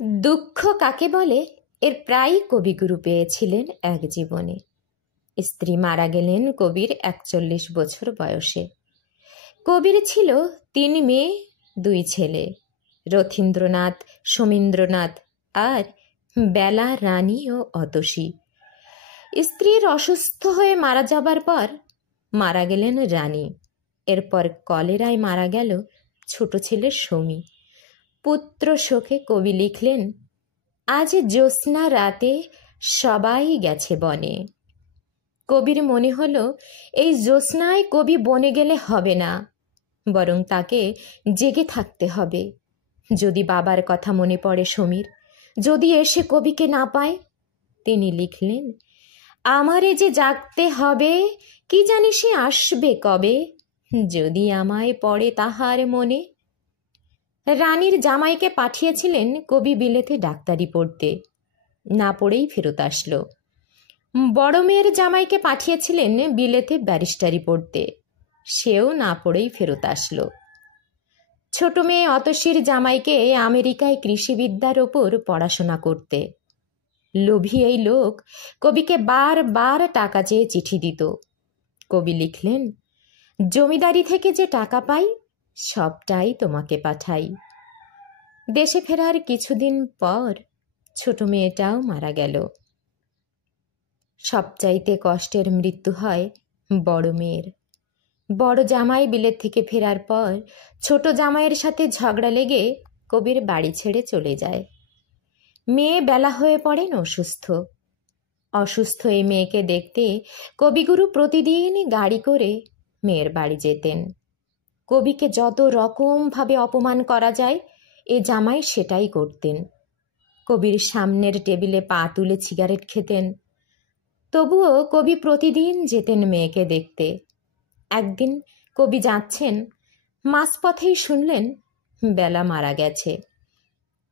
দুঃখ কাকে বলে এর প্রায় কবিগুরু পেয়েছিলেন এক জীবনে। স্ত্রী মারা গেলেন কবির ৪১ বছর বয়সে। কবির ছিল ৩ মেয়ে ২ ছেলে, রথীন্দ্রনাথ, সোমেন্দ্রনাথ আর বেলা, রানী ও অতসী। স্ত্রীর অসুস্থ হয়ে মারা যাবার পর মারা গেলেন রানী। এরপর কলেরায় মারা গেল ছোট ছেলে সমী। পুত্র শোকে কবি লিখলেন, আজ জ্যোৎস্না রাতে সবাই গেছে বনে। কবির মনে হলো এই জ্যোৎস্নায় কবি বনে গেলে হবে না, বরং তাকে জেগে থাকতে হবে। যদি বাবার কথা মনে পড়ে সমীর, যদি এসে কবিকে না পায়, তিনি লিখলেন, আমারে যে জাগতে হবে, কি জানি সে আসবে কবে, যদি আমায় পড়ে তাহার মনে। রানীর জামাইকে পাঠিয়েছিলেন কবি বিলেতে ডাক্তারি পড়তে, না পড়েই ফেরত আসলো। বড় মেয়ের জামাইকে পাঠিয়েছিলেন বিলেতে ব্যারিস্টারি পড়তে, সেও না পড়েই ফেরত আসলো। ছোট মেয়ে অতসীর জামাইকে আমেরিকায় কৃষিবিদ্যার ওপর পড়াশোনা করতে। লোভী এই লোক কবিকে বারবার টাকা চেয়ে চিঠি দিত। কবি লিখলেন, জমিদারি থেকে যে টাকা পাই সবটাই তোমাকে পাঠাই। দেশে ফেরার কিছুদিন পর ছোট মেয়েটাও মারা গেল। সবচাইতে কষ্টের মৃত্যু হয় বড় মেয়ের। বড় জামাই বিলেত থেকে ফেরার পর ছোট জামাইয়ের সাথে ঝগড়া লেগে কবির বাড়ি ছেড়ে চলে যায়। মেয়ে বেলা হয়ে পড়েন অসুস্থ। অসুস্থ এই মেয়েকে দেখতে কবিগুরু প্রতিদিনই গাড়ি করে মেয়ের বাড়ি যেতেন। কবিকে যত রকমভাবে অপমান করা যায় এ জামাই সেটাই করতেন। কবির সামনের টেবিলে পা তুলে সিগারেট খেতেন। তবুও কবি প্রতিদিন যেতেন মেয়েকে দেখতে। একদিন কবি যাচ্ছেন, মাঝপথেই শুনলেন বেলা মারা গেছে।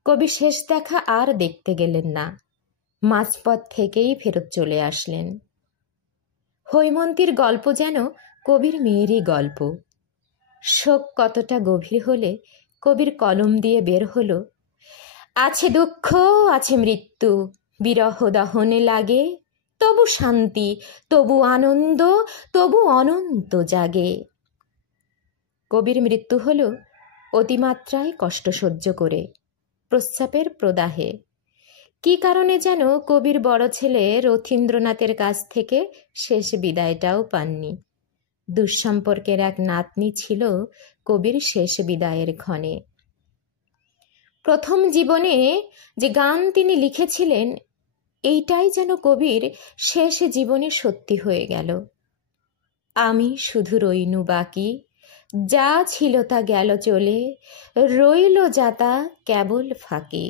কবি শেষ দেখা আর দেখতে গেলেন না, মাঝপথ থেকেই ফেরত চলে আসলেন। হৈমন্তীর গল্প যেন কবির মেয়েরই গল্প। শোক কতটা গভীর হলে কবির কলম দিয়ে বের হলো, আছে দুঃখ আছে মৃত্যু, বিরহ দহনে লাগে, তবু শান্তি, তবু আনন্দ, তবু অনন্ত জাগে। কবির মৃত্যু হলো অতিমাত্রায় কষ্ট সহ্য করে, প্রস্রাবের প্রদাহে। কি কারণে যেন কবির বড় ছেলে রথীন্দ্রনাথের কাছ থেকে শেষ বিদায়টাও পাননি। দুঃসম্পর্কের এক নাতনি ছিল কবির শেষ বিদায়ের ক্ষণে। প্রথম জীবনে যে গান তিনি লিখেছিলেন, এইটাই যেন কবির শেষ জীবনে সত্যি হয়ে গেল। আমি শুধু রইনু বাকি, যা ছিল তা গেল চলে, রইল যা তা কেবল ফাঁকি।